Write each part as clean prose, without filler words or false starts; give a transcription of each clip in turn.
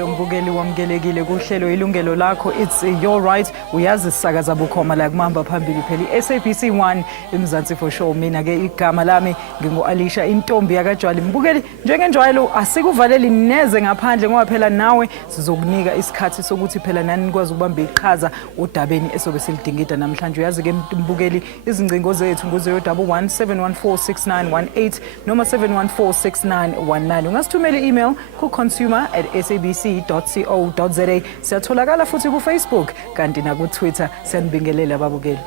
Njalo mbukeli wamgelekile kuhlelo Yilungelo Lakho. It's your right. Uyazi isakaza bukhoma la kumamba phambili pheli SABC 1 eMzansi for sure. Mina ke igama lami ngingu-Alisha intombi yakajwali. Mbukeli njengenjwayelo asikuvaleli neze ngaphandle ngoba phela nawe sizokunika isikhathi sokuthi phela nani nikwazi ukubamba iqhaza udabeni esobe silidingida namhlanje. Uyazi ke mbukeli izingcingo zethu ngo-011 714 6918 noma 714 6919. Ungasithumela i-email ku-consumer@sabc.co.za. Siyatholakala futhi ku-Facebook kanti na ku-Twitter. Siyanibingelela babukeli.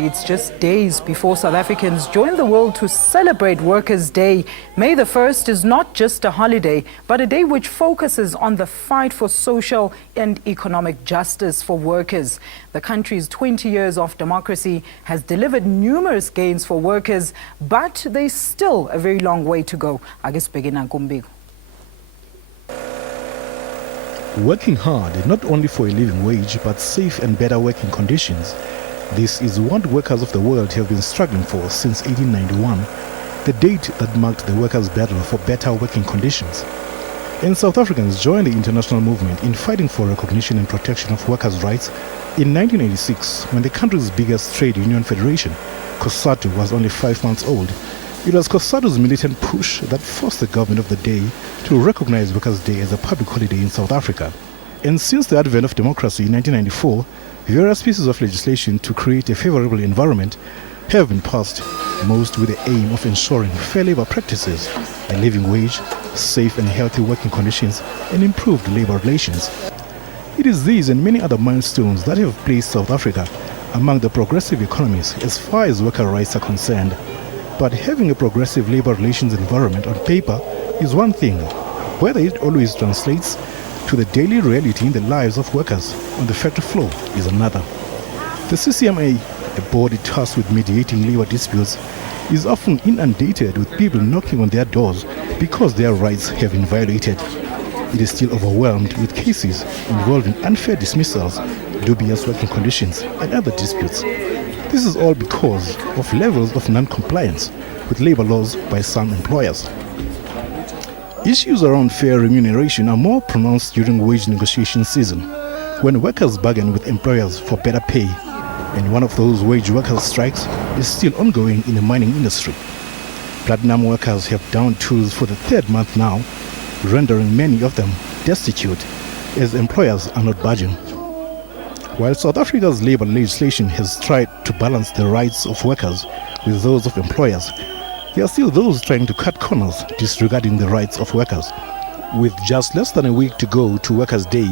It's just days before South Africans join the world to celebrate Workers' Day. May the 1st is not just a holiday, but a day which focuses on the fight for social and economic justice for workers. The country's 20 years of democracy has delivered numerous gains for workers, but there's still a very long way to go. Working hard, not only for a living wage, but safe and better working conditions. This is what workers of the world have been struggling for since 1891, the date that marked the workers' battle for better working conditions. And South Africans joined the international movement in fighting for recognition and protection of workers' rights in 1986, when the country's biggest trade union federation, COSATU, was only 5 months old. It was COSATU's militant push that forced the government of the day to recognize Workers' Day as a public holiday in South Africa. And since the advent of democracy in 1994, various pieces of legislation to create a favorable environment have been passed, most with the aim of ensuring fair labor practices, a living wage, safe and healthy working conditions, and improved labor relations. It is these and many other milestones that have placed South Africa among the progressive economies as far as worker rights are concerned. But having a progressive labor relations environment on paper is one thing. Whether it always translates to the daily reality in the lives of workers on the factory floor is another. The CCMA, a body tasked with mediating labor disputes, is often inundated with people knocking on their doors because their rights have been violated. It is still overwhelmed with cases involving unfair dismissals, dubious working conditions, and other disputes. This is all because of levels of non-compliance with labor laws by some employers. Issues around fair remuneration are more pronounced during wage negotiation season, when workers bargain with employers for better pay, and one of those wage workers' strikes is still ongoing in the mining industry. Platinum workers have down tools for the 3rd month now, rendering many of them destitute as employers are not budging. While South Africa's labor legislation has tried to balance the rights of workers with those of employers, there are still those trying to cut corners disregarding the rights of workers. With just less than a week to go to Workers' Day,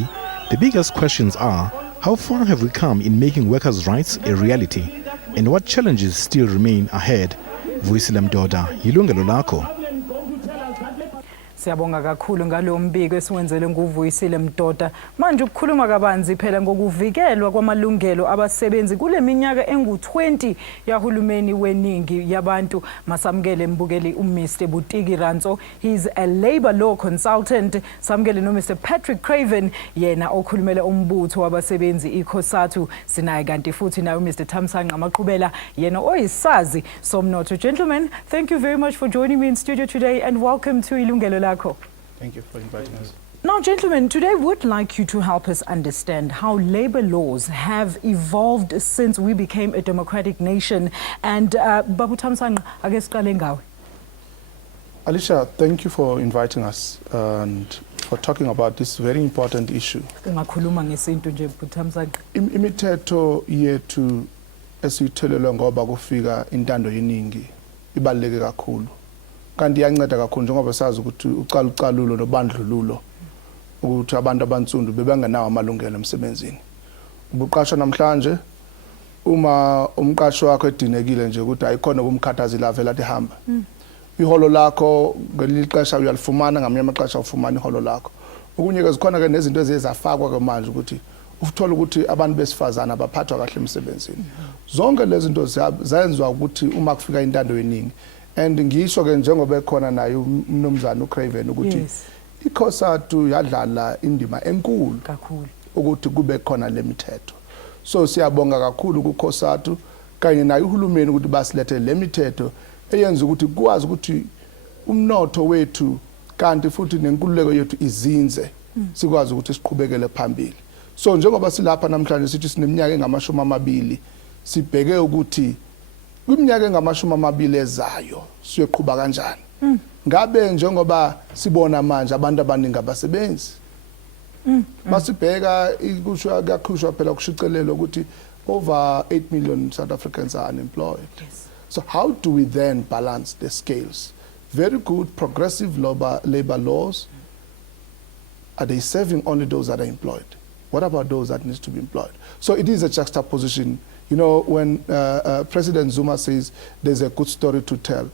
the biggest questions are, how far have we come in making workers' rights a reality, and what challenges still remain ahead? Yilungelo Lakho. Siyabonga kakhulu ngalo mbiko esiwenzele nguvuyisile Mdoda. Manje ukukhuluma kabanzi phela ngokuvikelwa kwamalungelo abasebenzi kule minyaka engu-20 yahulumeni weningi yabantu. Masamukele mbukeli uMr Butiki Rantso. He's a labor law consultant. Samukele no Mr Patrick Craven, yena okhulumela umbutho wabasebenzi iCOSATU. Sinaye kanti futhi nayo Mr Thamsanqa Maqhubela, yena oyisazi somnotho. Gentlemen, thank you very much for joining me in studio today and welcome to Yilungelo Lakho. Thank you for inviting us. Now, gentlemen, today would like you to help us understand how labor laws have evolved since we became a democratic nation. And Babu Thamsanqa, I guess Kalengawe. Alisha, thank you for inviting us and for talking about this very important issue. Imithetho yethu esiyithelelwe ngoba kufika intando yeningi ibaluleke kakhulu. Kanti yanceda kakhulu njengoba sazi ukuthi ucalucalulo nobandlululo ukuthi abantu abantsundu bebengenawo amalungelo emsebenzini. Ubuqashwa namhlanje uma umqashwa wakho edinekile nje ukuthi ayikhona ukumkhathazela vela ehamba. Iholo lakho ngelixesha uyalifumana ngamanye amaqasha ufumana iholo lakho. Ukunyeke zikhona ke nezinto ezizafakwa ke manje ukuthi uthola ukuthi abantu besifazana abaphathwa kahle emsebenzini. Zonke lezi zinto zayenziwa ukuthi uma kufika intando yeningi. And ngisho ke njengoba ekhona naye umnomzana uCraven ukuthi iCOSATU yadlala indima enkulu kakhulu ukuthi kube khona lemithetho. So siyabonga kakhulu kukhosathu kanye nayo uhulumeni ukuthi basilethe lemithetho eyenza ukuthi kwazi ukuthi umnotho wethu kanti futhi nenkululeko yethu izinze sikwazi ukuthi siqhubekele phambili. So njengoba silapha namhlanje sithi sineminyaka engamashumi amabili sibheke ukuthi kwiminyaka engamashumi amabili ezayo siyoqhubeka kanjani. Ngabe njengoba sibona manje abantu abaningi abasebenzi masibheka ikushwa phela kushicelelo ukuthi over 8 million South Africans are unemployed. Yes. So how do we then balance the scales? Very good progressive labor laws. Are they serving only those that are employed? What about those that need to be employed? So it is a juxtaposition. You know, when President Zuma says there's a good story to tell,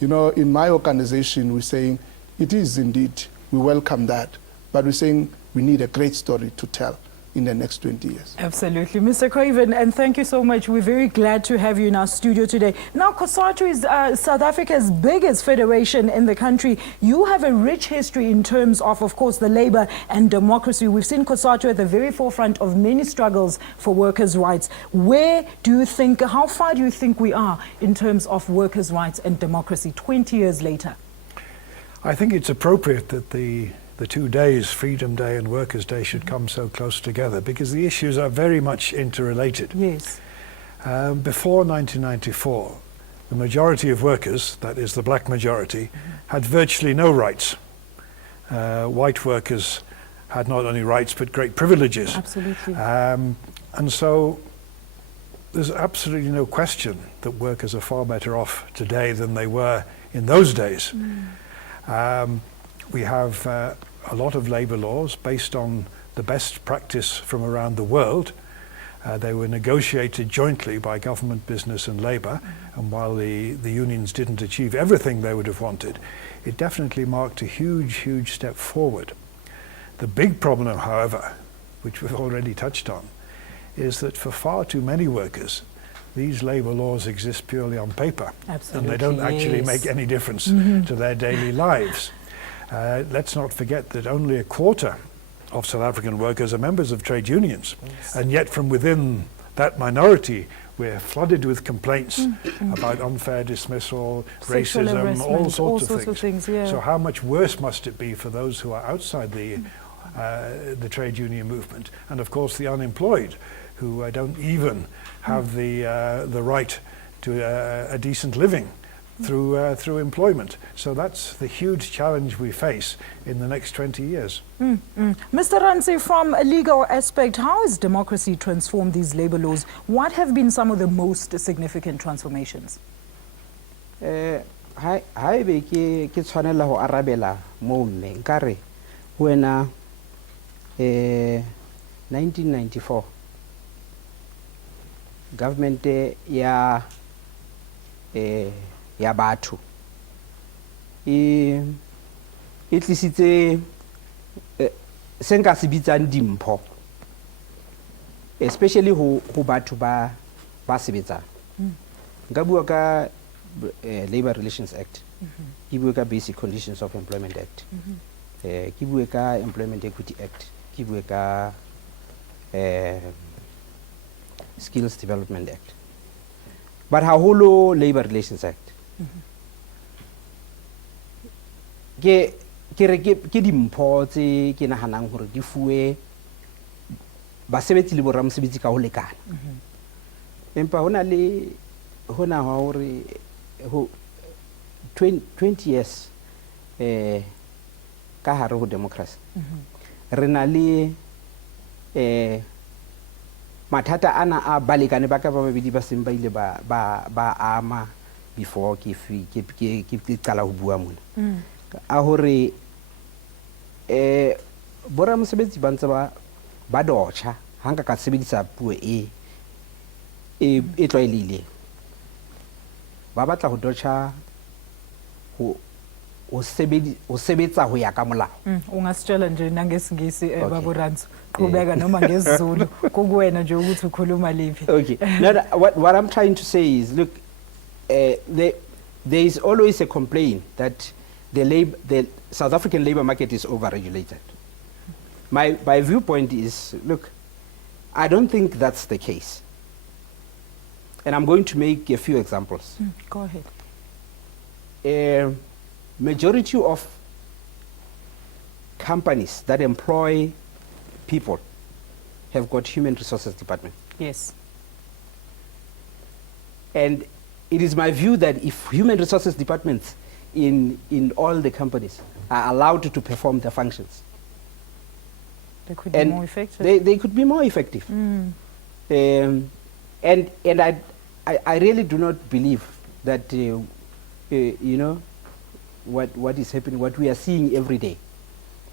you know, in my organization, we're saying it is indeed, we welcome that, but we're saying we need a great story to tell in the next 20 years. Absolutely. Mr. Craven, and thank you so much. We're very glad to have you in our studio today. Now, COSATU is South Africa's biggest federation in the country. You have a rich history in terms of course, the labor and democracy. We've seen COSATU at the very forefront of many struggles for workers' rights. Where do you think, how far do you think we are in terms of workers' rights and democracy 20 years later? I think it's appropriate that the 2 days, Freedom Day and Workers' Day, should come so close together because the issues are very much interrelated. Yes. Before 1994, the majority of workers, that is the black majority, had virtually no rights. White workers had not only rights but great privileges. Absolutely. And so there's absolutely no question that workers are far better off today than they were in those days. We have a lot of labour laws based on the best practice from around the world. They were negotiated jointly by government, business and labour, and while the unions didn't achieve everything they would have wanted, it definitely marked a huge, huge step forward. The big problem, however, which we've already touched on, is that for far too many workers, these labour laws exist purely on paper. Absolutely, and they don't actually make any difference to their daily lives. Let's not forget that only a quarter of South African workers are members of trade unions. Yes. And yet from within that minority, we're flooded with complaints about unfair dismissal, sexual racism, all sorts of things. Yeah. So how much worse must it be for those who are outside the trade union movement? And of course the unemployed, who don't even have the right to a decent living through employment. So that's the huge challenge we face in the next 20 years. Mr. Ransi, from a legal aspect, how has democracy transformed these labour laws? What have been some of the most significant transformations? Hai be ke tshwanela ho arabela mo mme nkare wena 1994 government ya batho e tlisitse se nka se bitsang dimpho, especially ho batho ba sebetsang. Nka bua ka Labour Relations Act, ke bua ka Basic Conditions of Employment Act, ke bua ka Employment Equity Act, ke bua ka Skills Development Act, but haholo Labour Relations Act. Ke dimpho tse ke nahanang hore di fuwe basebetsi le boramosebetsi ka ho lekana. Empa hona hore 20 years ka hare ho democracy re na le mathata ana a balekane ba ka ba babedi ba seng ba ile ba ama before ke qala ho bua mona a hore boramosebetsi ba ntse ba dotjha hanga ka sebedisa puo e tlwaelehileng, ba batla ho dotjha ho sebetsa ho ya ka molao. Ungasitshela nje nangesingisi baba Ransi, qhubeka noma ngesiZulu kukuwena nje ukuthi ukhuluma liphi. Okay. Now what I'm trying to say is, look, there is always a complaint that the South African labour market is overregulated. My viewpoint is, look, I don't think that's the case. And I'm going to make a few examples. Go ahead. A majority of companies that employ people have got human resources department. Yes. And it is my view that if human resources departments in all the companies are allowed to perform their functions, They could be more effective. they could be more effective. And I really do not believe that you know what is happening, what we are seeing every day.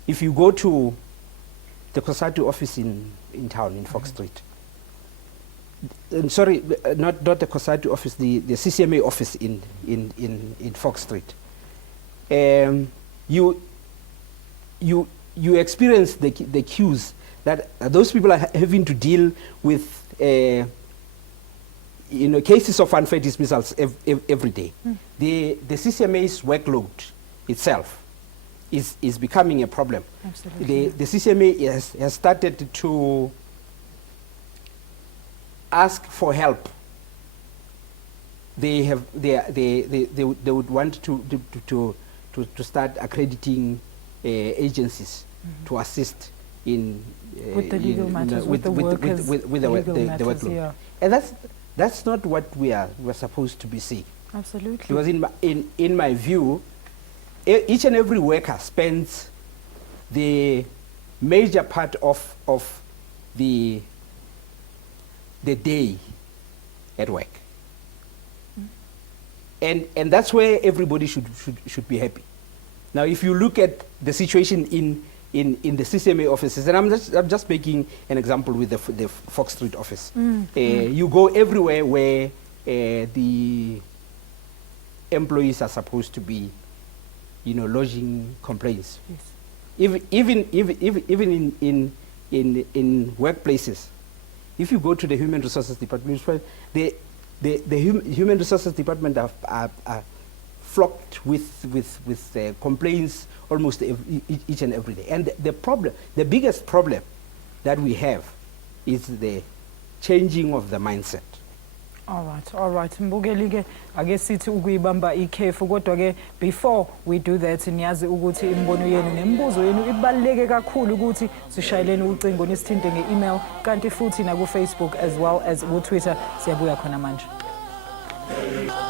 If you go to the COSATU office in town, in Fox Street, sorry, not the COSATU office, the CCMA office in Fox Street, you experience the queues that those people are having to deal with, cases of unfair dismissals every day. The CCMA's workload itself is becoming a problem. Absolutely. The CCMA has started to ask for help. They would want to start accrediting agencies to assist in With the legal matters, with the workers' with the legal matters, workload. yeah. And that's not what we're supposed to be seeing. Absolutely. Because in my view, each and every worker spends the major part of the day at work. And that's where everybody should be happy. Now, if you look at the situation in the CCMA offices, and I'm just making an example with the Fox Street office. You go everywhere where the employees are supposed to be, lodging complaints. Yes. Even in workplaces, if you go to the human resources department, the human resources department are flocked with complaints almost each and every day. And the biggest problem that we have is the changing of the mindset. All right. Mbukeli-ke ake sithi ukuyibamba ikhefu kodwa ke before we do that niyazi ukuthi imbono yenu nemibuzo yenu ibaluleke kakhulu ukuthi sishayeleni ucingo nisithinte nge-email kanti futhi na ku Facebook as well as ku Twitter siyabuya khona manje.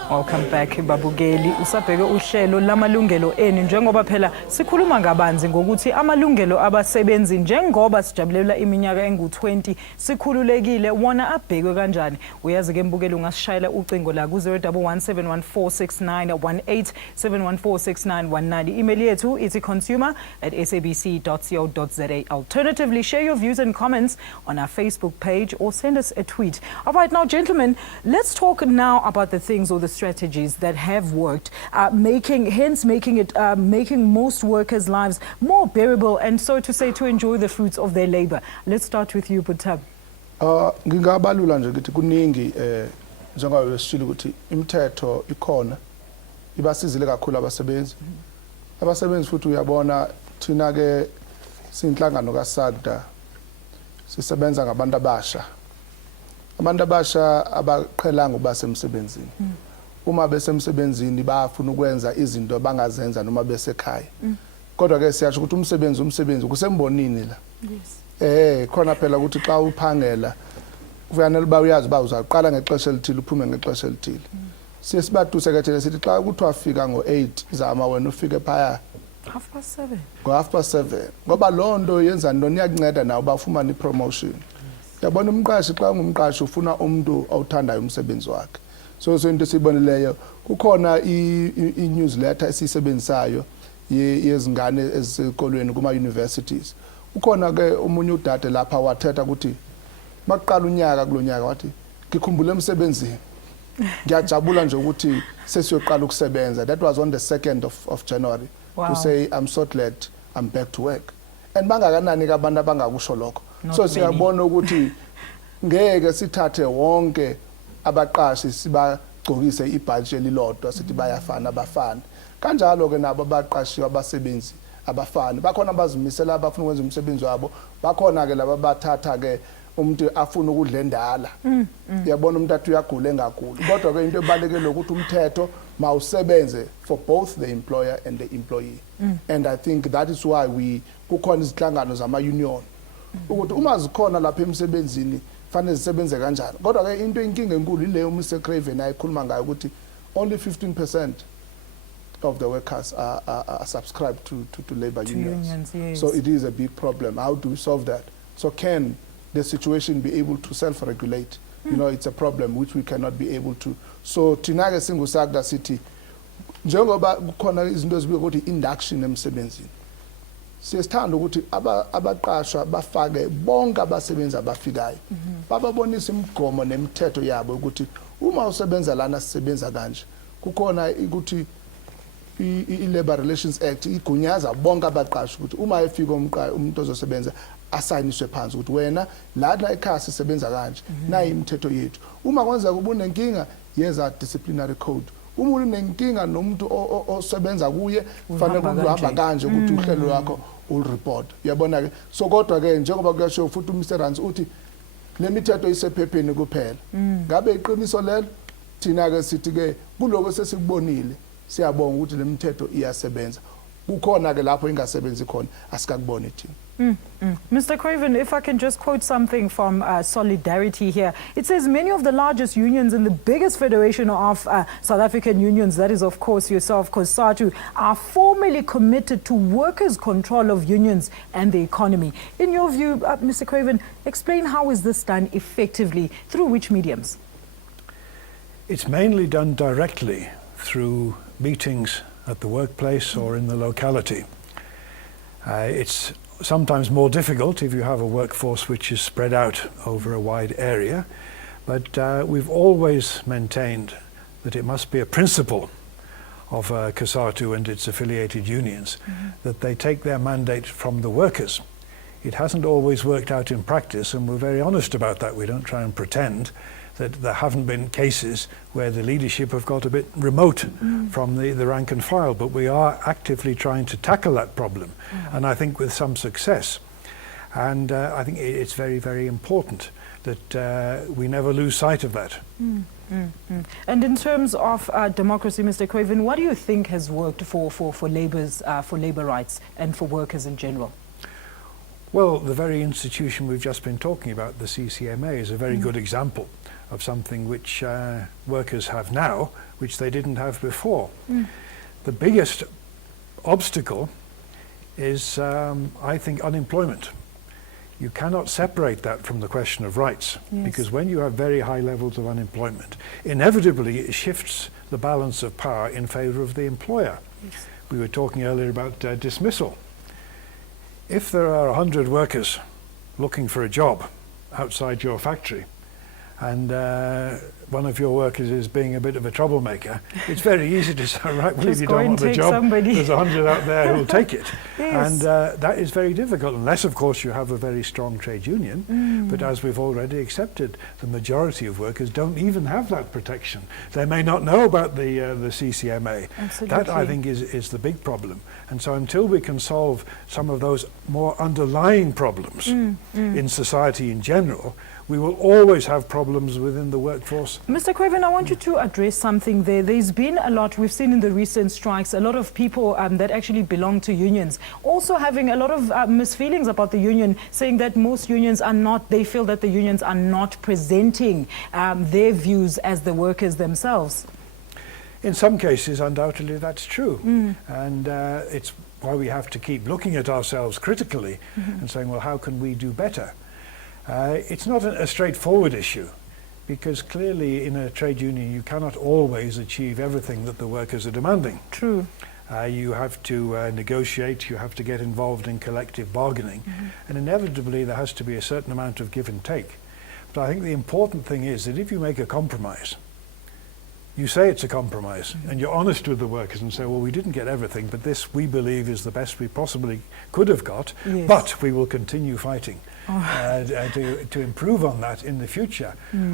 Welcome back babukeli. Usabheke uhlelo lamalungelo enu njengoba phela sikhuluma ngabanzi ngokuthi amalungelo abasebenzi njengoba sijabulela iminyaka engu-20 sikhululekile wona abhekwe kanjani. Uyazi ke mbukeli ungasishayela ucingo la ku 011 7146918 email yethu ithi consumer@sabc.co.za. Alternatively, share your views and comments on our Facebook page or send us a tweet. All right, now gentlemen, let's talk now about the things or the strategies that have worked, making most workers' lives more bearable and so to say to enjoy the fruits of their labor. Let's start with you, Butab. Ngingabalula nje ukuthi kuningi njengoba besishilo ukuthi imithetho ikhona ibasizile kakhulu abasebenzi. Abasebenzi futhi uyabona thina ke sinhlangano kaSAGDA sisebenza ngabantu abasha. Abantu abasha abaqhelanga ukuba semsebenzini. Uma besemsebenzini bafuna ukwenza izinto abangazenza noma besekhaya. Kodwa ke siyasho ukuthi umsebenzi kusembonini la. Yes. Khona phela ukuthi xa uphangela kufanele ba uyazi ba uzaqala ngexesha elithile uphume ngexesha elithile. Siye sibaduse ke thina sithi xa ukuthi wafika ngo8 zama wena ufike phaya 7:30. Ngo7 ngoba lonto yenza nto niyakunceda nawo bafumana ipromotion. Yabona umqashi xa ungumqashi ufuna umuntu awuthandayo umsebenzi wakhe. So into sibonileyo kukhona i-newsletter esisebenzisayo yezingane ezisekolweni kuma universities. Ukhona ke umunye udade lapha wathetha ukuthi maqala unyaka kulonyaka wathi ngikhumbule emsebenzini. Ngiyajabula nje ukuthi sesiyoqala ukusebenza. That was on the 2nd of January. Wow. To say I'm so glad I'm back to work. And bangakanani ke abantu abangakusho lokho. So siyabona ukuthi ngeke sithathe wonke abaqashi sibagcokise ibhaji elilodwa sithi bayafana abafana. Kanjalo ke nabo abaqashiwe abasebenzi abafana. Bakhona abazimisela abafuna ukwenza umsebenzi wabo. Bakhona ke laba bathatha ke umuntu afuna ukudla endala uyabona umuntu athi uyagula engaguli kodwa ke into ebalekile ukuthi umthetho mawusebenze for both the employer and the employee and I think that is why kukhona izinhlangano zama-union ukuthi uma zikhona lapha emsebenzini fanele zisebenze kanjani kodwa ke into inkinga enkulu ileyo Mr Craven ayikhuluma ngayo ukuthi only 15% of the workers are subscribed to labor unions. Yes. So it is a big problem. How do we solve that? So can the situation be able to self-regulate? You know, it's a problem which we cannot be able to. So tinake singusagda city njengoba kukhona izinto ezibizwa ukuthi induction emsebenzini. Siyasithanda ukuthi abaqashwa bafake bonke abasebenzi abafikayo. Bababonisa imigomo nemithetho yabo ukuthi uma usebenza lana sisebenza kanje. Kukhona ukuthi i-Labour Relations Act igunyaza bonke abaqashwa ukuthi uma efika umuntu ozosebenza asayiniswe phansi ukuthi wena lana ekhaya sisebenza kanje nayi imithetho yethu uma kwenzeka ubunenkinga yeza disciplinary code uma unenkinga nomuntu osebenza kuye kufanele ukuhamba kanje ukuthi uhlelo lwakho ulreport uyabona ke so kodwa ke njengoba kuyasho futhi uMr Rans uthi le mithetho isephepheni kuphela ngabe iqiniso lelo thina ke sithi ke kuloko sesikubonile siyabonga ukuthi le mithetho iyasebenza kukhona ke lapho ingasebenzi khona asikakuboni thina. Mr. Craven, if I can just quote something from Solidarity here. It says many of the largest unions and the biggest federation of South African unions, that is of course yourself, COSATU, are formally committed to workers' control of unions and the economy. In your view, Mr. Craven, explain how is this done effectively, through which mediums? It's mainly done directly through meetings at the workplace or in the locality. It's sometimes more difficult if you have a workforce which is spread out over a wide area, but we've always maintained that it must be a principle of COSATU and its affiliated unions that they take their mandate from the workers. It hasn't always worked out in practice, and we're very honest about that. We don't try and pretend that there haven't been cases where the leadership have got a bit remote from the rank and file, but we are actively trying to tackle that problem, and I think with some success. And I think it's very, very important that we never lose sight of that. And in terms of democracy, Mr. Craven, what do you think has worked for labour rights and for workers in general? Well, the very institution we've just been talking about, the CCMA, is a very good example of something which workers have now, which they didn't have before. The biggest obstacle is, I think, unemployment. You cannot separate that from the question of rights, because when you have very high levels of unemployment, inevitably it shifts the balance of power in favour of the employer. We were talking earlier about dismissal. If there are 100 workers looking for a job outside your factory, and one of your workers is being a bit of a troublemaker, it's very easy to say, right, well, if you don't want the job, there's 100 out there who'll take it. And that is very difficult, unless, of course, you have a very strong trade union. But as we've already accepted, the majority of workers don't even have that protection. They may not know about the CCMA. Absolutely. That, I think, is the big problem. And so until we can solve some of those more underlying problems in society in general, we will always have problems within the workforce. Mr. Craven, I want you to address something there. There's been a lot, we've seen in the recent strikes, a lot of people that actually belong to unions also having a lot of misfeelings about the union, saying that most unions are not, they feel that the unions are not presenting their views as the workers themselves. In some cases, undoubtedly, that's true. And it's why we have to keep looking at ourselves critically and saying, well, how can we do better? It's not a straightforward issue, because clearly in a trade union you cannot always achieve everything that the workers are demanding. True. You have to negotiate, you have to get involved in collective bargaining, and inevitably there has to be a certain amount of give and take. But I think the important thing is that if you make a compromise, you say it's a compromise, and you're honest with the workers and say, well, we didn't get everything, but this we believe is the best we possibly could have got, but we will continue fighting to improve on that in the future.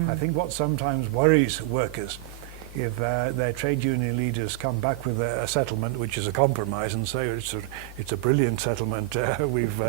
I think what sometimes worries workers if their trade union leaders come back with a settlement which is a compromise and say it's a brilliant settlement, we've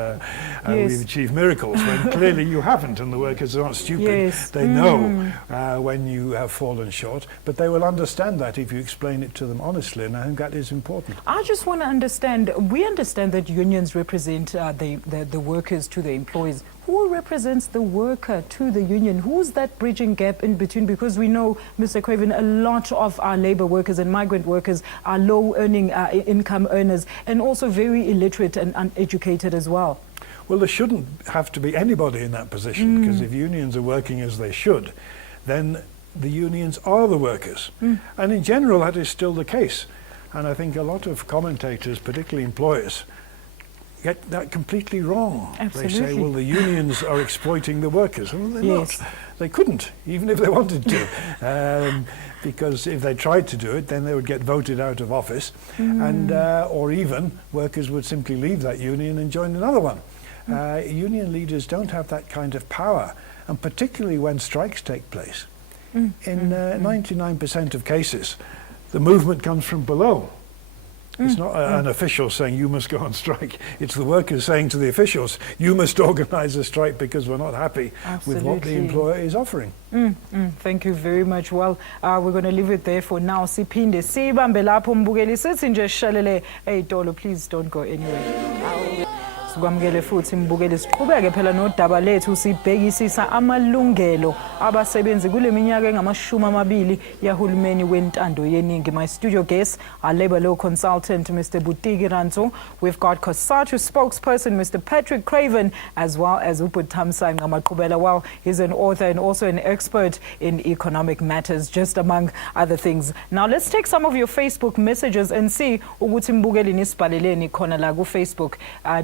achieved miracles, when clearly you haven't, and the workers are not stupid. Yes. They know when you have fallen short, but they will understand that if you explain it to them honestly, and I think that is important. I just want to understand, we understand that unions represent the workers to the employees. Who represents the worker to the union? Who's that bridging gap in between? Because we know, Mr. Craven, a lot of our labour workers and migrant workers are low-earning income earners and also very illiterate and uneducated as well. Well, there shouldn't have to be anybody in that position, because if unions are working as they should, then the unions are the workers. And in general, that is still the case. And I think a lot of commentators, particularly employers, get that completely wrong. Absolutely. They say, well, the unions are exploiting the workers. Well, they're Yes. not. They couldn't, even if they wanted to. Because if they tried to do it, then they would get voted out of office, and or even workers would simply leave that union and join another one. Union leaders don't have that kind of power, and particularly when strikes take place. In 99% of cases, the movement comes from below. It's not an official saying you must go on strike. It's the workers saying to the officials, you must organise a strike because we're not happy with what the employer is offering. Thank you very much. Well, we're going to leave it there for now. Siphinde sibambe lapho mbukeli sithi nje shalele ey'tolo, please don't go anywhere. Sikwamukele futhi mbukeli, siqhubeke phela nodaba lethu sibhekisisa amalungelo abasebenzi kule minyaka engama-20 yahulumeni wentando yeningi. My studio guest, our labour law consultant, Mr. Butiki Ranzo. We've got COSATU spokesperson, Mr. Patrick Craven, as well as Uputhamsa Ngamaqhubela. Well, he's an author and also an expert in economic matters, just among other things. Now, let's take some of your Facebook messages and see ukuthi mbukeli nisibhaleleni khona la ku-Facebook.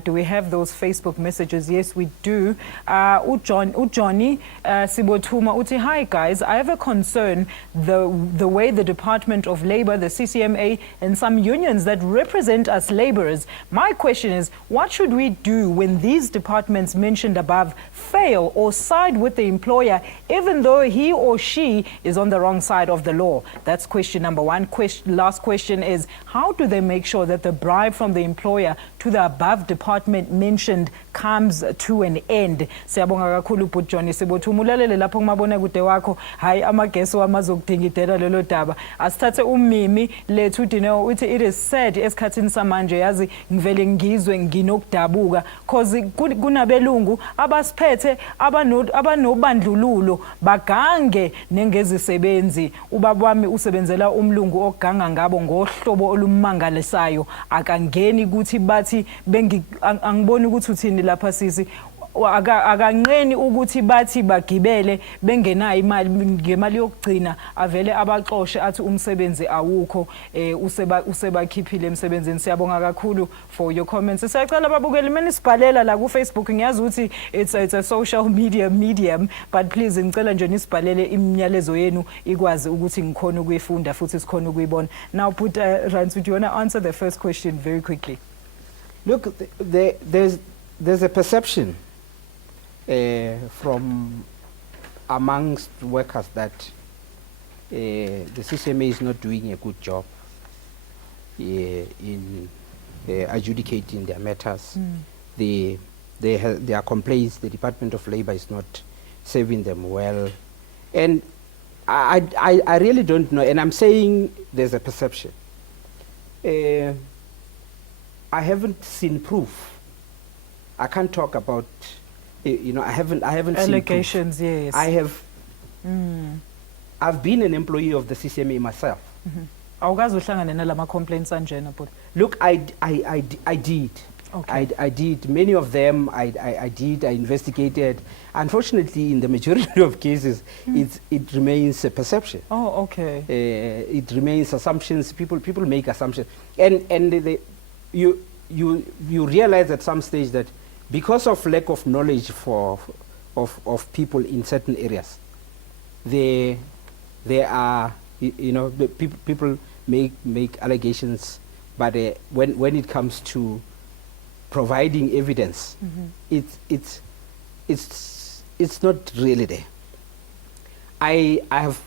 Do we have those Facebook messages? Yes, we do. Johnny Sibotuma uti, hi guys, I have a concern the way the Department of Labour, the CCMA, and some unions that represent us labourers. My question is, what should we do when these departments mentioned above fail or side with the employer, even though he or she is on the wrong side of the law? That's question number one. Last question is, how do they make sure that the bribe from the employer to the above department mentioned comes to an end? Siyabonga kakhulu but Johnny Sibotuma, ulalele lapho kumabonakude wakho. Hayi amageso amazokudingidela lelo daba. Asithathe umimi lethu Dineo uthi, it is said esikhathini samanje yazi ngivele ngizwe nginokudabuka cause kunabelungu abasiphethe abanobandlululo bagange nengezisebenzi. Ubaba wami usebenzela umlungu oganga ngabo ngohlobo olumangalisayo, akangeni ukuthi bathi angiboni ukuthi uthini lapha sisi, akanqeni ukuthi bathi bagibele bengenayo imali ngemali yokugcina avele abaxoshe athi umsebenzi awukho, usebakhiphile emsebenzini. Siyabonga kakhulu for your comments. Siyacela babukeli menisibhalela la ku Facebook, ngiyazi ukuthi it's a social media medium, but please ngicela nje nisibhalele imiyalezo yenu ikwazi ukuthi ngikhona ukuyifunda futhi sikhona ukuyibona. Now put Rans, would you want to answer the first question very quickly? Look, there's a perception from amongst workers that the CCMA is not doing a good job in adjudicating their matters. Their complaints, the Department of Labour is not serving them well. And I really don't know, and I'm saying there's a perception. I haven't seen proof. I can't talk about, I haven't allegations, seen proof. Yes. I have. I've been an employee of the CCMA myself. Awukazi uhlangane nalama complaints anjena but look, I did. Okay. I did. Many of them I did. I investigated. Unfortunately, in the majority of cases, it remains a perception. Oh, okay. It remains assumptions. People make assumptions, and you realize at some stage that because of lack of knowledge of people in certain areas, there are people make allegations, but when it comes to providing evidence, it's not really there. I have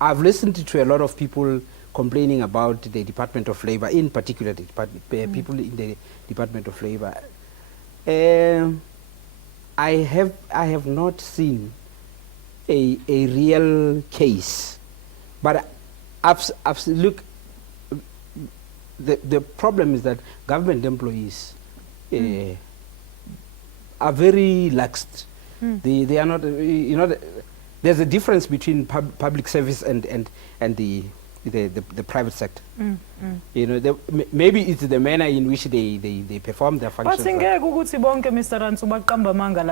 I've listened to a lot of people complaining about the Department of Labor, in particular the people in the Department of Labor. I have not seen a real case, but look, the problem is that government employees are very laxed. They are not, you know, there's a difference between public service and the private sector. You know, maybe it's the manner in which they perform their functions. But Mr.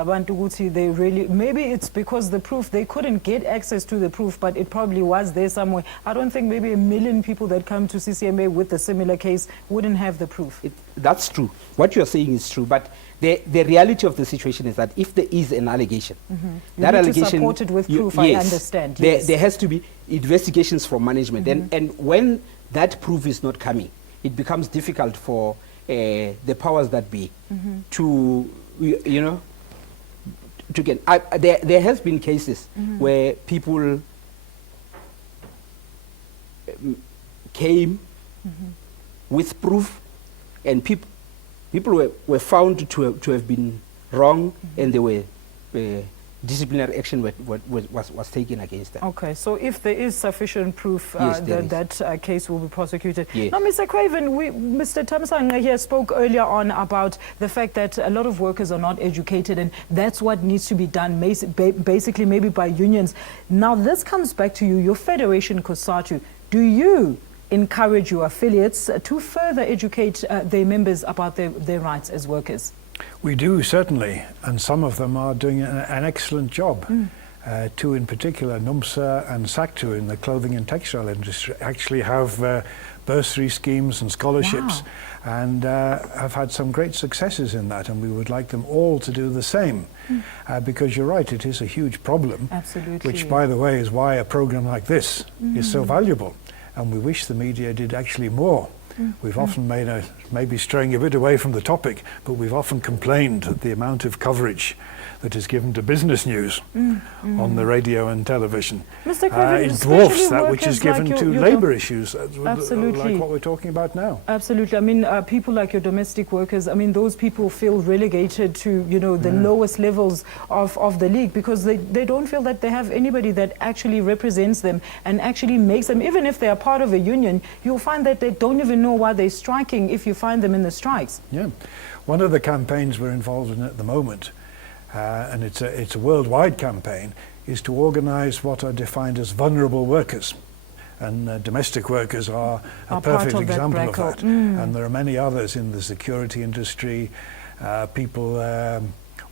Ransu, they really, maybe it's because the proof, they couldn't get access to the proof, but it probably was there somewhere. I don't think maybe 1 million people that come to CCMA with a similar case wouldn't have the proof. That's true. What you're saying is true, but the reality of the situation is that if there is an allegation, that allegation to support it with proof, yes, I understand. There has to be investigations from management, and when that proof is not coming, it becomes difficult for the powers that be to, you know, to get. There has been cases where people came with proof, and people were found to have been wrong, and they were disciplinary action was taken against them. Okay, so if there is sufficient proof, yes, that case will be prosecuted. Yes. Now, Mr. Craven, Mr. Thamsanqa here spoke earlier on about the fact that a lot of workers are not educated, and that's what needs to be done, basically maybe by unions. Now, this comes back to you, your federation, COSATU. Do you encourage your affiliates to further educate their members about their rights as workers? We do, certainly, and some of them are doing an excellent job. Two in particular, NUMSA and SACTU in the clothing and textile industry, actually have bursary schemes and scholarships, and have had some great successes in that, and we would like them all to do the same. Because you're right, it is a huge problem. Absolutely. Which, by the way, is why a program like this is so valuable, and we wish the media did actually more. We've often made maybe straying a bit away from the topic, but we've often complained that the amount of coverage that is given to business news on the radio and television it dwarfs that which is given to labour issues, like what we're talking about now. Absolutely. I mean, people like your domestic workers, I mean, those people feel relegated to, you know, the lowest levels of the league, because they don't feel that they have anybody that actually represents them and actually makes them, even if they are part of a union, you'll find that they don't even know why they're striking if you find them in the strikes. Yeah. One of the campaigns we're involved in at the moment, and it's a worldwide campaign, is to organise what are defined as vulnerable workers. And domestic workers are a perfect example of that. And there are many others in the security industry, people,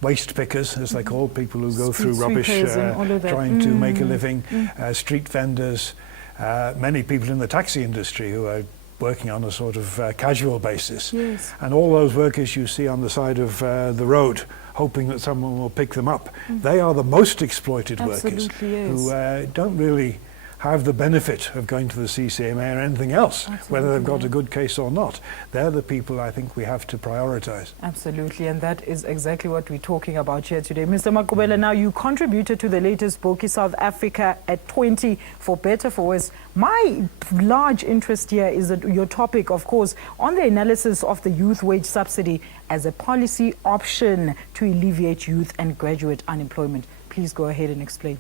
waste pickers, as they call people who go through rubbish trying to make a living, street vendors, many people in the taxi industry who are working on a sort of casual basis. Yes. And all those workers you see on the side of the road, hoping that someone will pick them up. They are the most exploited workers who don't really have the benefit of going to the CCMA or anything else, whether they've got a good case or not. They're the people I think we have to prioritise. Absolutely, and that is exactly what we're talking about here today. Mr. Maqubela, now you contributed to the latest book, South Africa at 20, for better, for worse. My large interest here is that your topic, of course, on the analysis of the youth wage subsidy as a policy option to alleviate youth and graduate unemployment. Please go ahead and explain.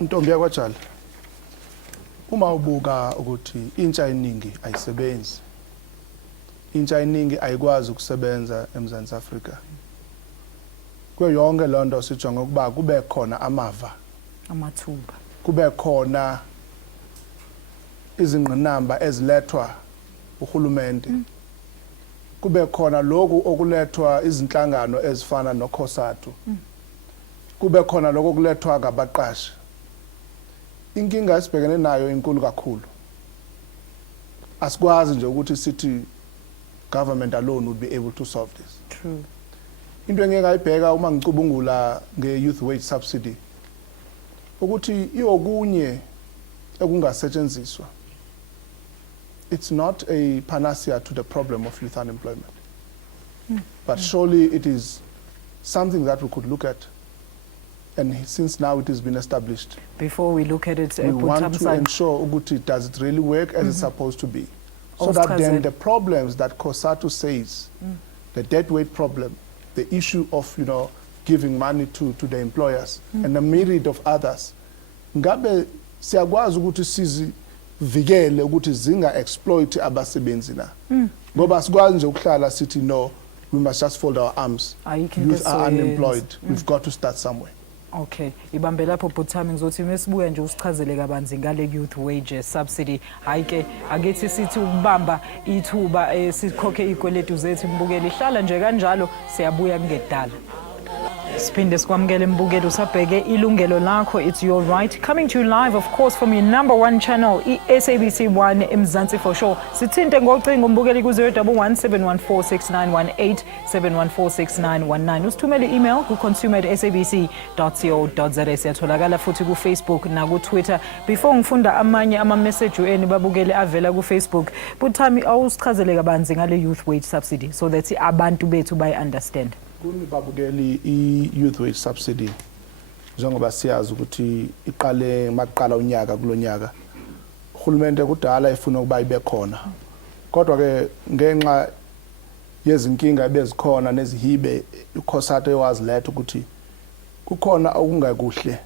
Ntombi yakwaJali, uma ubuka ukuthi intsha eningi ayisebenzi, intsha eningi ayikwazi ukusebenza eMzantsi Afrika, kuyo yonke loo nto sijonga ukuba kube khona amava, amathuba, kube khona izingqinamba ezilethwa uhulumende, kube khona lokhu okulethwa izinhlangano ezifana noCOSATU, kube khona lokhu okulethwa ngabaqashi. Inkinga esibhekene nayo inkulu kakhulu. Asikwazi nje ukuthi sithi government alone would be able to solve this. True. Into engeke ayibheka uma ngicubungula nge-youth wage subsidy ukuthi iyokunye ekungasetshenziswa. It's not a panacea to the problem of youth unemployment. But surely it is something that we could look at and since now it has been established, Before we look at it, we want to Buthamsang, ensure ukuthi does it really work as it's supposed to be, so that then the problems that COSATU says, the dead weight problem, the issue of giving money to the employers and a myriad of others, ngabe siyakwazi ukuthi sizivikele ukuthi zinga exploit abasebenzi na, ngoba sikwazi nje ukuhlala sithi no, we must just fold our arms. Youth are unemployed. We've got to start somewhere. Okay, ibambe lapho Bhuthami ngizothi mesibuya nje usichazele kabanzi ngale youth wage subsidy. Hayi ke akethi sithi ukubamba ithuba sikhokhe ikweletu zethu mbukeli hlala nje kanjalo siyabuya kungedala. Siphinde sikwamukele mbukeli usabheke Yilungelo Lakho, it's your right, coming to you live of course from your #1 channel SABC 1 eMzansi for sure. Sithinte ngocingo mbukeli ku 011 714 6918 714 6919. Usithumele email ku consumer@sabc.co.za. Siyatholakala futhi ku Facebook na ku Twitter. Before ngifunda amanye ama message eni babukele avela ku Facebook, Bhuthami awusichazele kabanzi ngale youth wage subsidy so that abantu bethu bayi understand. Kunibabukeli i-youth wage subsidy njengoba siyazi ukuthi iqale maqala unyaka kulonyaka uhulumende kudala efuna ukuba ibe khona, kodwa ke ngenxa yezinkinga ebezikhona nezihibe uCOSATU ewaziletha ukuthi kukhona okungekuhle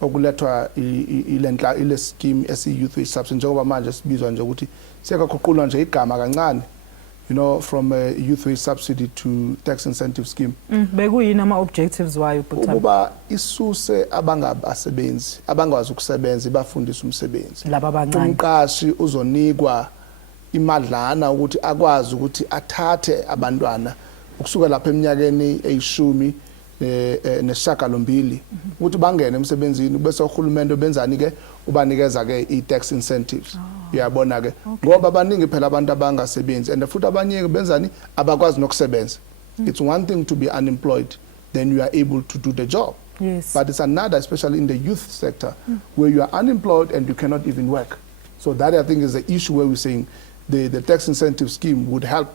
okulethwa ile scheme esi-youth wage subsidy, njengoba manje sibizwa nje ukuthi siyakaqhuqulwa nje igama kancane, from a youth wage subsidy to tax incentive scheme. Bekuyini ama objectives wayo Bhuthami? Ukuba isuse abangabasebenzi abangwazi ukusebenza bafundisa umsebenzi. Laba abancane. Umqashi uzonikwa imadlana ukuthi akwazi ukuthi athathe abantwana ukusuka lapha eminyakeni eyishumi nesishiyagalombili ukuthi bangene emsebenzini bese uhulumende benzani ke ubanikeza ke i-tax incentives. Uyabona ke ngoba abaningi phela abantu abangasebenzi and futhi abanye benzani abakwazi nokusebenza. It's one thing to be unemployed, then you are able to do the job. Yes. But it's another, especially in the youth sector, where you are unemployed and you cannot even work. So that I think is the issue where we're saying the tax incentive scheme would help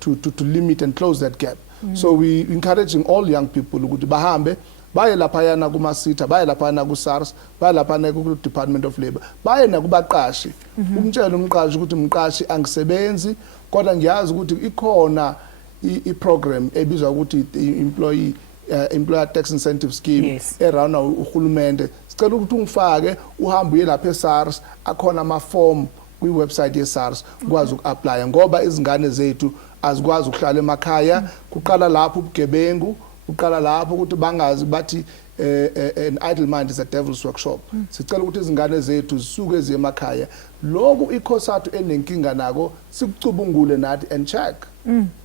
to limit and close that gap. So we encouraging all young people ukuthi bahambe baye laphayana kumasitha, baye laphayana ku-SARS, baye laphayana ku-Department of Labour, baye nakubaqashi umtshele umqashi ukuthi mqashi angisebenzi kodwa ngiyazi ukuthi ikhona i-program ebizwa ukuthi employer tax incentive scheme erana uhulumende, sicela ukuthi ungifake uhambe uye lapha e-SARS, akhona ama-form kwi-website ye-SARS ukwazi uku-apply ngoba izingane zethu azikwazi ukuhlala emakhaya. Kuqala lapho ubugebengu, kuqala lapho ukuthi bangazi bathi an idle mind is a devil's workshop. Sicela ukuthi izingane zethu zisuke ziye emakhaya. Lokhu iCOSATU enenkinga nako sikucubungule nathi and check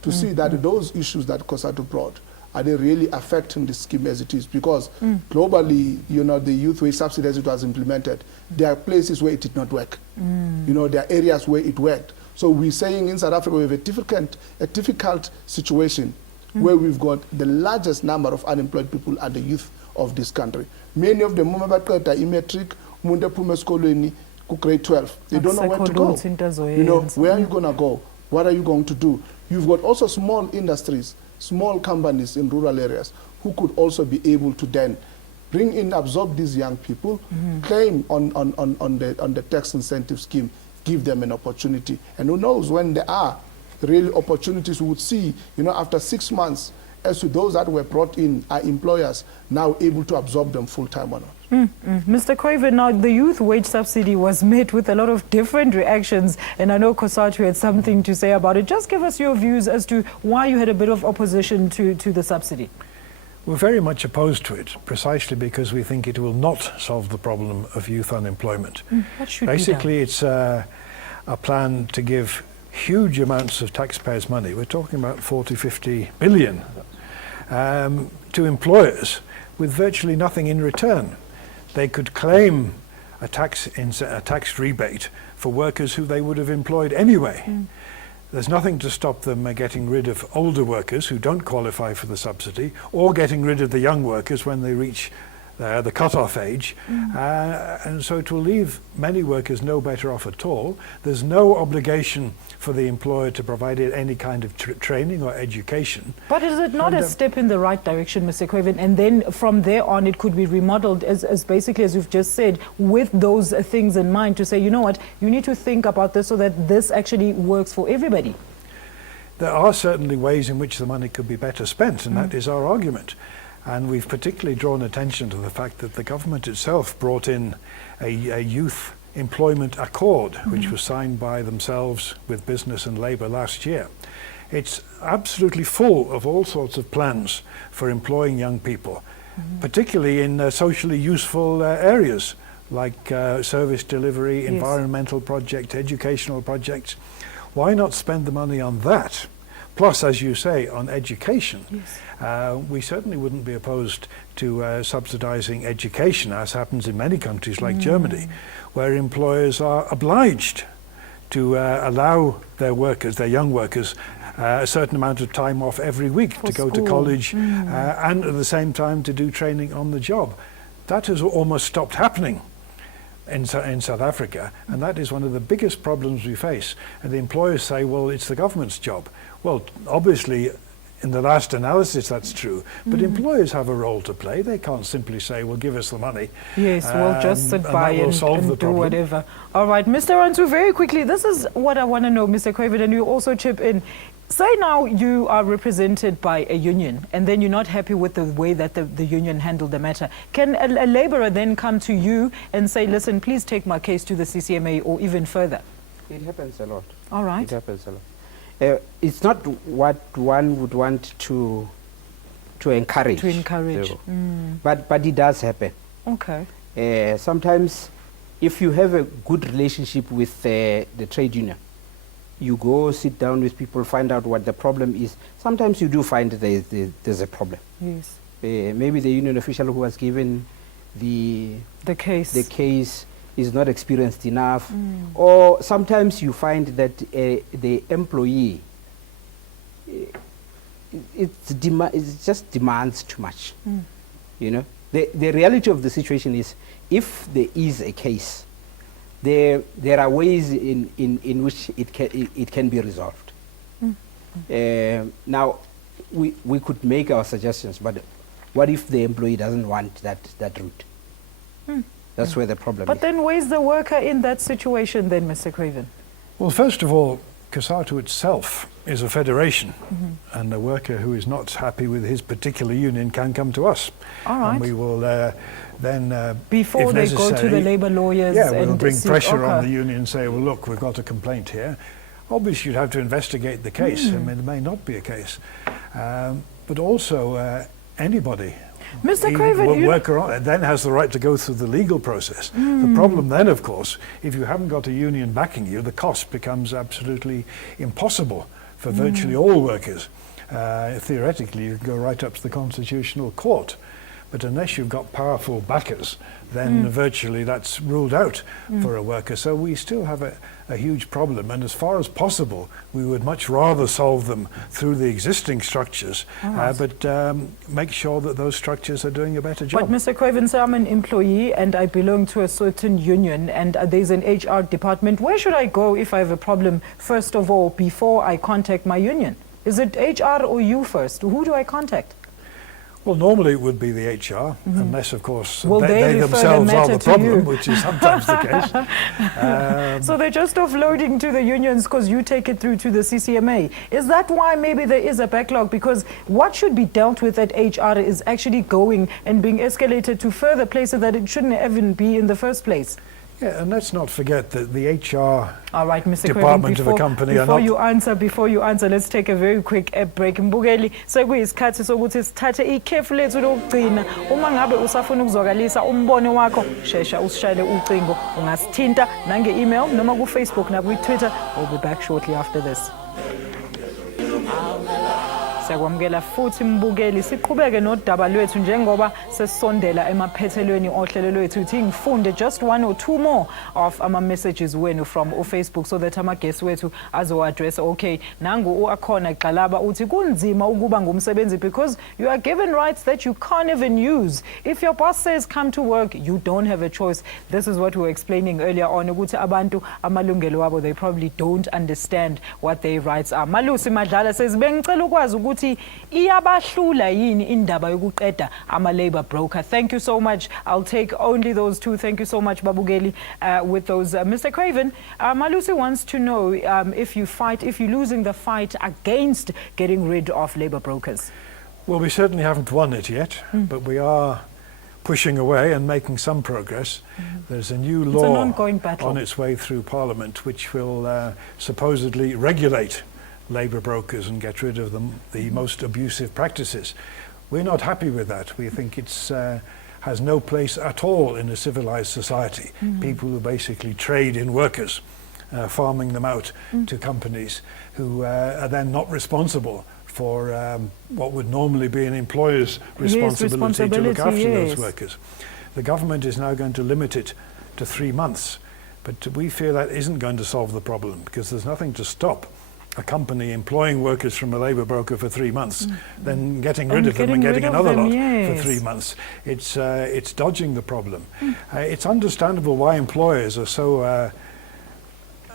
to see that those issues that COSATU brought, are they really affecting the scheme as it is? Because globally, the youth wage subsidy as it was implemented, there are places where it did not work. There are areas where it worked. So we're saying in South Africa we have a difficult situation where we've got the largest number of unemployed people are the youth of this country. Many of them baqeda i-matric, umuntu ephuma esikolweni ku grade 12. They don't know where to go. Where are you going to go? What are you going to do? You've got also small industries, small companies in rural areas who could also be able to then bring in, absorb these young people, claim on the tax incentive scheme, give them an opportunity. And who knows, when there are real opportunities, we would see, after 6 months, as to those that were brought in, are employers now able to absorb them full-time or not. Mr. Koivu, now the youth wage subsidy was met with a lot of different reactions, and I know COSATU had something to say about it. Just give us your views as to why you had a bit of opposition to the subsidy. We're very much opposed to it, precisely because we think it will not solve the problem of youth unemployment. What should Basically, it's a plan to give huge amounts of taxpayers' money, we're talking about 40–50 billion, to employers with virtually nothing in return. They could claim a tax rebate for workers who they would have employed anyway. There's nothing to stop them getting rid of older workers who don't qualify for the subsidy, or getting rid of the young workers when they reach the cut-off age, and so it will leave many workers no better off at all. There's no obligation for the employer to provide any kind of training or education. But is it not a step in the right direction, Mr. Craven? And then from there on, it could be remodeled as basically, as you've just said, with those things in mind to say, you know what, you need to think about this so that this actually works for everybody. There are certainly ways in which the money could be better spent, and that is our argument. And we've particularly drawn attention to the fact that the government itself brought in a youth employment accord, which was signed by themselves with business and labour last year. It's absolutely full of all sorts of plans for employing young people, particularly in socially useful areas like service delivery, environmental projects, educational projects. Why not spend the money on that? Plus, as you say, on education. We certainly wouldn't be opposed to subsidizing education, as happens in many countries like Germany, where employers are obliged to allow their workers, their young workers, a certain amount of time off every week to go to college and at the same time to do training on the job. That has almost stopped happening in South Africa, and that is one of the biggest problems we face. And the employers say, well, it's the government's job. Well, obviously, in the last analysis, that's true. But employers have a role to play. They can't simply say, well, give us the money. Yes, we'll just sit by and do problem. whatever. All right, Mr. Rantu, very quickly, this is what I want to know, Mr. Craven, and you also chip in. Say now you are represented by a union, and then you're not happy with the way that the union handled the matter. Can a labourer then come to you and say, listen, please take my case to the CCMA or even further? It happens a lot. All right. It happens a lot. It's not what one would want to encourage. To encourage. But it does happen. Okay. Sometimes, if you have a good relationship with the trade union, you go sit down with people, find out what the problem is. Sometimes you do find there's a problem. Yes. Maybe the union official who was given the case is not experienced enough, or sometimes you find that the employee it just demands too much. You know, the reality of the situation is, if there is a case, there are ways in which it can be resolved. Now, we could make our suggestions, but what if the employee doesn't want that route? That's where the problem is. But then where's the worker in that situation then, Mr. Craven? Well, first of all, COSATU itself is a federation, and a worker who is not happy with his particular union can come to us. All right. And we will then, before they go to the labour lawyers, we'll bring pressure on the union and say, well, look, we've got a complaint here. Obviously, you'd have to investigate the case. I mean, there may not be a case. But also, anybody, Mr. Craven, worker then has the right to go through the legal process. The problem then, of course, if you haven't got a union backing you, the cost becomes absolutely impossible for virtually all workers. Theoretically, you can go right up to the Constitutional Court. But unless you've got powerful backers, then virtually that's ruled out for a worker. So we still have a huge problem. And as far as possible, we would much rather solve them through the existing structures, but make sure that those structures are doing a better job. But Mr. Craven, so I'm an employee and I belong to a certain union, and there's an HR department. Where should I go if I have a problem, first of all, before I contact my union? Is it HR or you first? Who do I contact? Well, normally it would be the HR, unless, of course, they themselves are the problem, which is sometimes the case. So they're just offloading to the unions because you take it through to the CCMA. Is that why maybe there is a backlog? Because what should be dealt with at HR is actually going and being escalated to further places that it shouldn't even be in the first place. Yeah, and let's not forget that the HR All right, Mr. department Craven, of a company before you answer, let's take a very quick break. Mbukeli, sekuyisikhathi sokuthi sithathe ikhefu lethu lokugcina. Uma ngabe usafuna ukuzwakalisa umbono wakho, shesha usishayele ucingo. Ungasithinta nange-email noma ku-Facebook na ku-Twitter. We'll be back shortly after this. Siyakwamukela futhi mbukeli siqhubeke nodaba lwethu njengoba sesondela emaphethelweni ohlelo lwethu uthi ngifunde just one or two more of ama messages wenu from Facebook so that ama guests wethu azo address. Okay, nangu uakhona Gxalaba uthi kunzima ukuba ngumsebenzi because you are given rights that you can't even use. If your boss says come to work, you don't have a choice. This is what we were explaining earlier on ukuthi abantu amalungelo wabo, they probably don't understand what their rights are. Malusi Madlala says bengicela ukwazi ukuthi iyabahlula yini indaba yokuqeda ama labor broker. Thank you so much. I'll take only those two. Thank you so much Babugeli with those. Mr. Craven, Malusi wants to know if you're losing the fight against getting rid of labor brokers. Well, we certainly haven't won it yet, but we are pushing away and making some progress. There's a new law on its way through Parliament which will supposedly regulate labour brokers and get rid of the most abusive practices. We're not happy with that. We think it's has no place at all in a civilised society. People who basically trade in workers, farming them out to companies who are then not responsible for what would normally be an employer's responsibility to look after those workers. The government is now going to limit it to 3 months, but we fear that isn't going to solve the problem because there's nothing to stop a company employing workers from a labour broker for 3 months, then getting rid of them and getting another lot for 3 months. It's dodging the problem. It's understandable why employers are so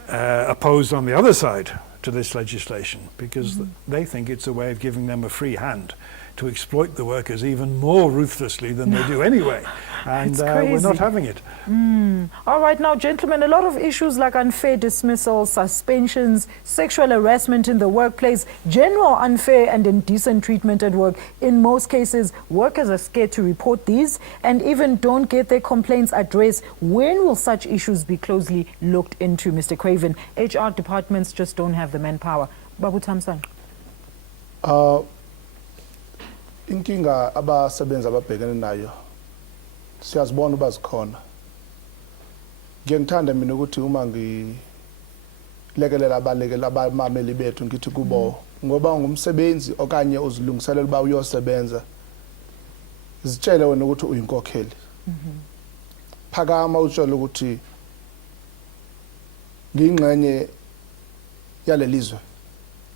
opposed on the other side to this legislation, because they think it's a way of giving them a free hand to exploit the workers even more ruthlessly than they do anyway. And we're not having it. All right, now, gentlemen, a lot of issues like unfair dismissals, suspensions, sexual harassment in the workplace, general unfair and indecent treatment at work. In most cases, workers are scared to report these and even don't get their complaints addressed. When will such issues be closely looked into, Mr. Craven? HR departments just don't have the manpower. Babu Thamsanqa. Inkinga abasebenzi ababhekene nayo siyazibona bazikhona. Ngiyangithanda mina ukuthi uma ngilekelela abamameli bethu ngithi kubo ngoba ngumsebenzi okanye uzilungiselela uba uyosebenza, zitshele wena ukuthi uyinkokheli. Phakama utshela ukuthi ngingxenye yalelizwe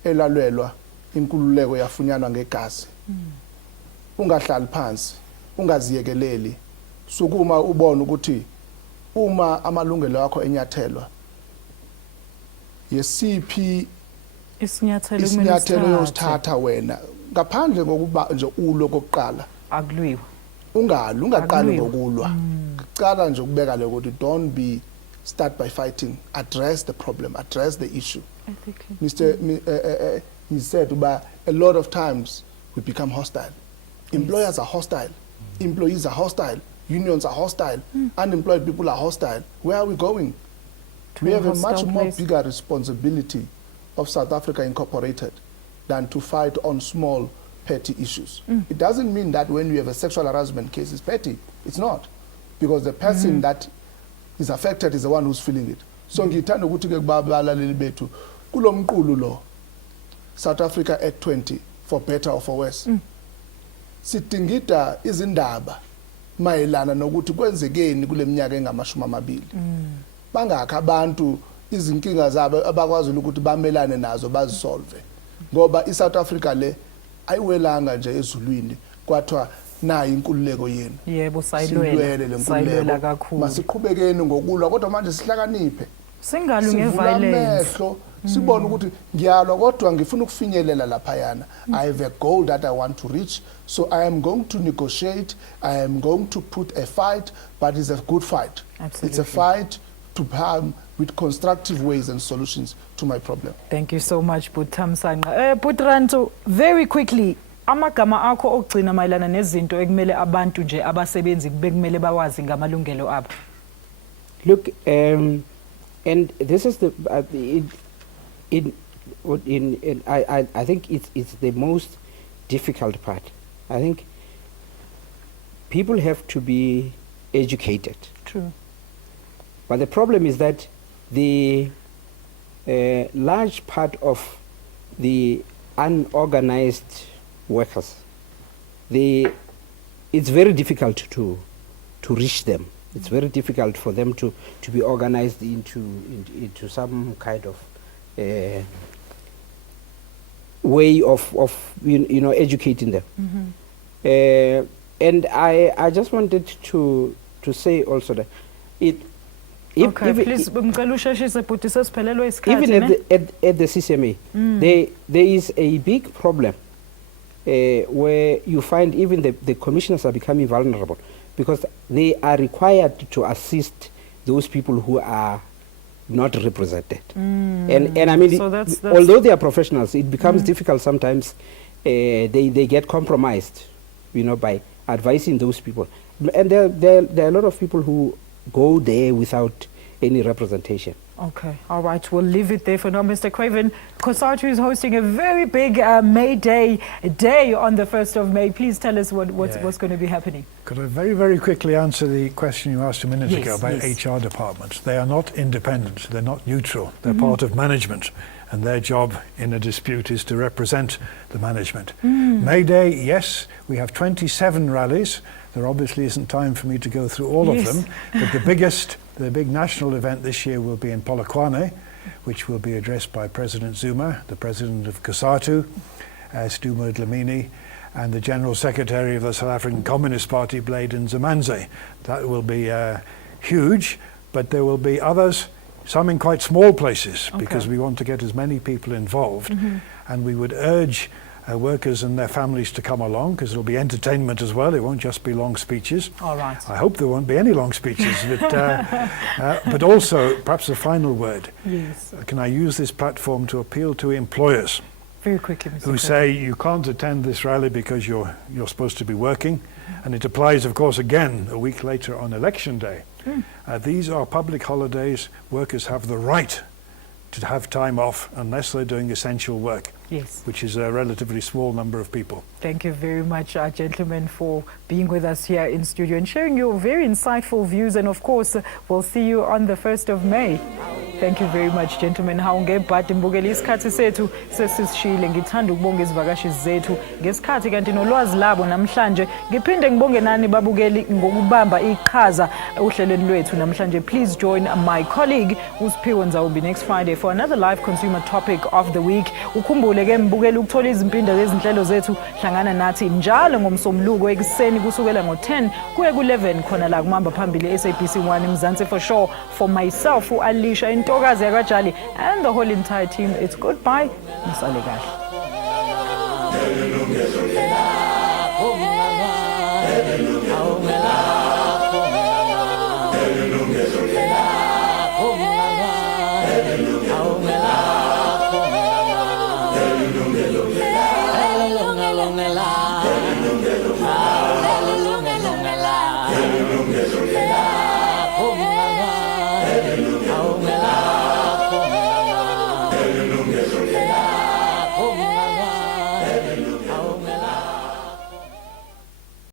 elalwelwa inkululeko yafunyanwa ngegazi. Ungahlali phansi, ungaziyekeleli. Sukuma ubone ukuthi uma amalungelo akho enyathelwa yesiphi isinyathelo yosithatha wena ngaphandle ngokuba nje ulo kokuqala akulwiwa. Ungaqali ngokulwa. Qala nje ukubeka le ukuthi don't start by fighting. Address the problem, address the issue. He said about a lot of times we become hostile. Employers are hostile. Employees are hostile. Unions are hostile. Unemployed people are hostile. Where are we going? We have a much more bigger responsibility of South Africa Incorporated than to fight on small, petty issues. It doesn't mean that when we have a sexual harassment case, it's petty. It's not. Because the person that is affected is the one who's feeling it. So ngithanda ukuthi ke babalaleli bethu kulo mqulu lo South Africa Act 20 for better or for worse. Sidingida izindaba mayelana nokuthi kwenzekeni kuleminyaka engamashumi 20. Bangakho abantu izinkinga zabo abakwazi ukuthi bamelane nazo bazisolve. Ngoba iSouth Africa le ayiwelanga nje ezulwini kwathwa nayi inkululeko yenu. Yebo, sayilwela kakhulu. Masiqhubekeni ngokulwa kodwa manje sihlakaniphe. Singalwi ngeviolence. Sibona ukuthi ngiyalwa kodwa ngifuna ukufinyelela lapha yana. I have a goal that I want to reach, so I am going to negotiate, I am going to put a fight, but it's a good fight. Absolutely. It's a fight to come with constructive ways and solutions to my problem. Thank you so much, Thamsanqa. Putranto, very quickly, amagama akho okugcina mayelana nezinto ekumele abantu nje abasebenzi bekumele bawazi ngamalungelo abo. Look, and this is the I think it's the most difficult part. I think people have to be educated. True. But the problem is that the large part of the unorganized workers, it's very difficult to reach them. It's very difficult for them to be organized into some kind of way of educating them. And I just wanted to say also that even at the CCMA, there is a big problem where you find even the commissioners are becoming vulnerable because they are required to assist those people who are not represented. And I mean, So that's although they are professionals, it becomes difficult sometimes. They get compromised, by advising those people. And there are a lot of people who go there without any representation. Okay, all right, we'll leave it there for now. Mr. Craven, COSATU is hosting a very big May Day on the 1st of May. Please tell us what's going to be happening. Could I very, very quickly answer the question you asked a minute Yes, ago about yes. HR departments? They are not independent, they're not neutral, they're part of management, and their job in a dispute is to represent the management. May Day, yes, we have 27 rallies. There obviously isn't time for me to go through all Yes. of them, but the big national event this year will be in Polokwane, which will be addressed by President Zuma, the president of COSATU, Stuma Dlamini, and the General Secretary of the South African Communist Party, Bladen Zamanze. That will be huge, but there will be others, some in quite small places, because we want to get as many people involved, and we would urge workers and their families to come along, because there'll be entertainment as well. It won't just be long speeches. All right. I hope there won't be any long speeches, but also, perhaps a final word. Yes. Can I use this platform to appeal to employers Very quickly, Mr. who Craven. say you can't attend this rally because you're supposed to be working, and it applies, of course, again a week later on election day. These are public holidays. Workers have the right to have time off unless they're doing essential work, Yes. which is a relatively small number of people. Thank you very much, gentlemen, for being with us here in studio and sharing your very insightful views. And of course, we'll see you on the 1st of May. Thank you very much, gentlemen. Hawungebhadi mbukeli isikhathi sethu sesisishile. Ngithanda ukubonga izivakashi zethu ngesikhathi kanti nolwazi labo namhlanje. Ngiphinde ngibonge nani babukeli ngokubamba iqhaza uhlelweni lwethu namhlanje. Please join my colleague uSphiwe Nzawubi next Friday for another live consumer topic of the week. Ukhumbule ke mbukeli ukuthola izimpinda zezinhlelo zethu hlangana nathi njalo ngomsombuluko ekuseni kusukela ngo10 kuye ku11 khona la kumamba phambili SABC 1 Mzansi for sure. For myself uAlisha Intokazi yakajali and the whole entire team, it's goodbye. Nisale kahle.